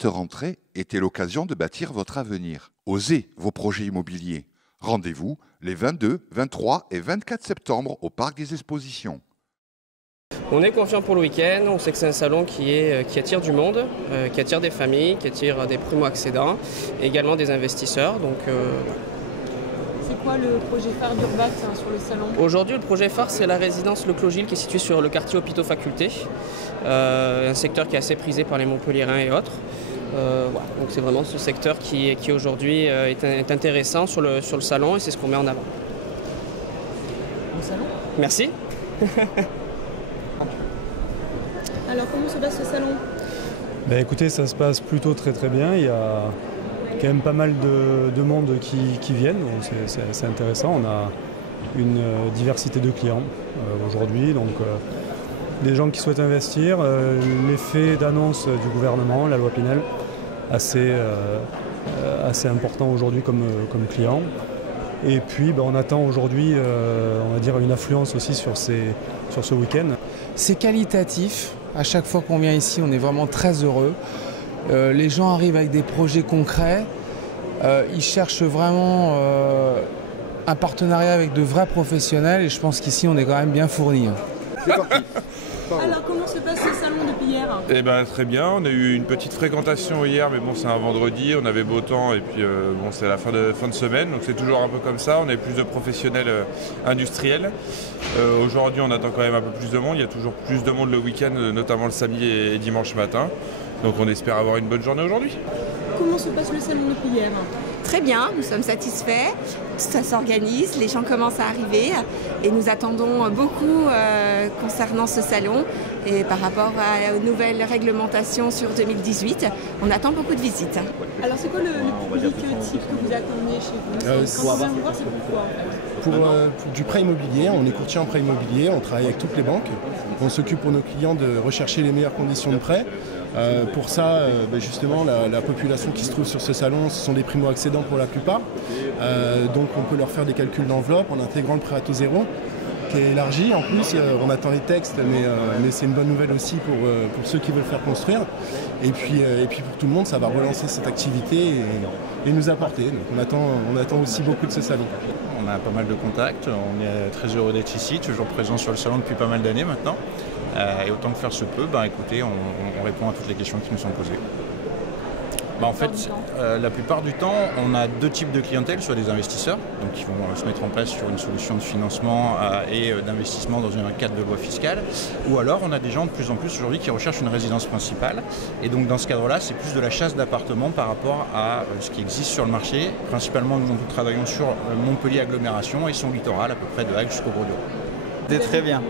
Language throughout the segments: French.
Cette rentrée était l'occasion de bâtir votre avenir. Osez vos projets immobiliers. Rendez-vous les 22, 23 et 24 septembre au Parc des Expositions. On est confiant pour le week-end, on sait que c'est un salon qui attire du monde, qui attire des familles, qui attire des primo-accédants, et également des investisseurs. C'est quoi le projet phare d'Urbat sur le salon? Aujourd'hui, le projet phare, c'est la résidence Le Clos Gilles qui est située sur le quartier Hôpitaux Faculté, un secteur qui est assez prisé par les Montpelliérains et autres. Voilà. Donc c'est vraiment ce secteur qui aujourd'hui est intéressant sur le salon et c'est ce qu'on met en avant. Bon salon. Merci. Alors comment se passe ce salon? Écoutez, ça se passe plutôt très bien. Il y a quand même pas mal de monde qui viennent, donc c'est intéressant. On a une diversité de clients aujourd'hui, donc des gens qui souhaitent investir, l'effet d'annonce du gouvernement, la loi Pinel, assez important aujourd'hui comme client. Et puis on attend aujourd'hui on va dire une affluence aussi sur ce week-end. C'est qualitatif, à chaque fois qu'on vient ici on est vraiment très heureux. Les gens arrivent avec des projets concrets, ils cherchent vraiment un partenariat avec de vrais professionnels et je pense qu'ici on est quand même bien fournis. C'est parti. Alors comment se passe ce salon depuis hier? Très bien, on a eu une petite fréquentation hier, mais bon c'est un vendredi, on avait beau temps et puis c'est la fin de semaine, donc c'est toujours un peu comme ça, on a plus de professionnels industriels. Aujourd'hui on attend quand même un peu plus de monde, il y a toujours plus de monde le week-end, notamment le samedi et dimanche matin, donc on espère avoir une bonne journée aujourd'hui. Comment se passe le salon depuis hier? Très bien, nous sommes satisfaits, ça s'organise, les gens commencent à arriver et nous attendons beaucoup concernant ce salon et par rapport aux nouvelles réglementations sur 2018, on attend beaucoup de visites. Alors c'est quoi le public type que vous attendez chez vous? Quand on vient vous voir, c'est pourquoi en fait? Pour du prêt immobilier, on est courtier en prêt immobilier, on travaille avec toutes les banques, on s'occupe pour nos clients de rechercher les meilleures conditions de prêt. Pour ça, justement, la population qui se trouve sur ce salon, ce sont des primo-accédants pour la plupart. Donc on peut leur faire des calculs d'enveloppe en intégrant le prêt à taux zéro, qui est élargi. En plus, on attend les textes, mais c'est une bonne nouvelle aussi pour ceux qui veulent faire construire. Et puis pour tout le monde, ça va relancer cette activité et nous apporter. Donc on attend aussi beaucoup de ce salon. On a pas mal de contacts, on est très heureux d'être ici, toujours présent sur le salon depuis pas mal d'années maintenant. Et autant que faire se peut, écoutez, on répond à toutes les questions qui nous sont posées. En fait, la plupart du temps, on a deux types de clientèle, soit des investisseurs, donc qui vont se mettre en place sur une solution de financement et d'investissement dans un cadre de loi fiscale, ou alors on a des gens de plus en plus aujourd'hui qui recherchent une résidence principale, et donc dans ce cadre-là, c'est plus de la chasse d'appartements par rapport à ce qui existe sur le marché. Principalement, nous travaillons sur Montpellier agglomération et son littoral, à peu près de Hague jusqu'au Bordeaux. C'était très bien.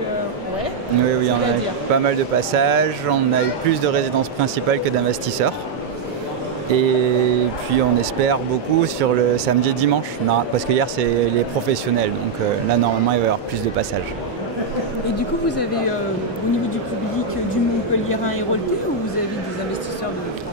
Oui, on a eu pas mal de passages, on a eu plus de résidences principales que d'investisseurs. Et puis on espère beaucoup sur le samedi et dimanche, parce que hier c'est les professionnels, donc là normalement il va y avoir plus de passages. Et du coup vous avez au niveau du public du Montpelliérain hérolté ou vous avez des investisseurs de France?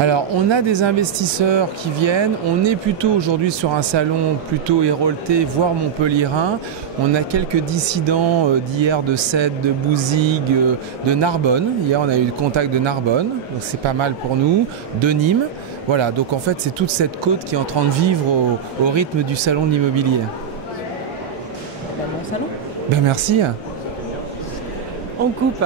Alors on a des investisseurs qui viennent, on est plutôt aujourd'hui sur un salon plutôt hérolté, voire montpelliérain. On a quelques dissidents d'hier de Sète, de Bouzigues, de Narbonne. Hier on a eu le contact de Narbonne, donc c'est pas mal pour nous, de Nîmes. Voilà, donc en fait c'est toute cette côte qui est en train de vivre au rythme du salon de l'immobilier. Bon salon. Merci. On coupe.